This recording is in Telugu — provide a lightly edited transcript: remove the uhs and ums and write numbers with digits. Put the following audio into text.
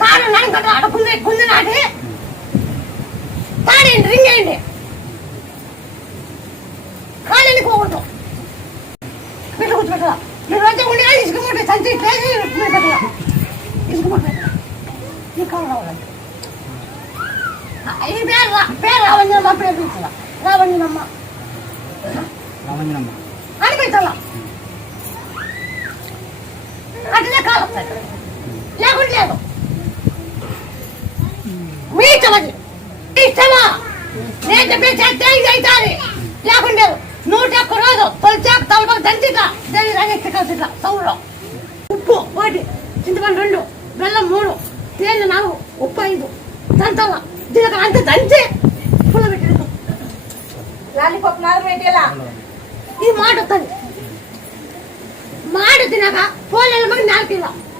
తాడు నడకట ఆడ గుంజ నాటి తాడేయండి రింగ్ వేయండి కాళ్ళని పోకూడదు పెట్ట కూర్చోబెట్టరా మీరు అంతా ఉండిగా ఇసుకమూట సంచి పెట్టరా ఇసుకమూట పెట్టరా ఈ కాళ్ళు రావాలంటే ఈ పేరు రావంజనమ్మ పేరు పిలిచాలా రావంజనమ్మ అని పెట్టాలా అట్లే కాలం లేకుంటే లేదు మీ ఇష్టమది ఇష్టమా నేను చెప్పే చేస్తే ఇది అవుతుంది లేకుంటే 101 రోజు తొలిచాక తలపక దంచిట్లా దాని రంగెత్తిట్లా సౌలో ఉప్పు 1 చింతపండు 2 బెల్లం 3 తేనె 4 ఉప్పు 5 దంతల దీనికి అంత దంచి పుల్ల పెట్టి లాలీపాప్ నాలుగు పెట్టేలా ఇది మాట వస్తుంది మాట తినాక పోలేళ్ళ మళ్ళీ 4 కిలో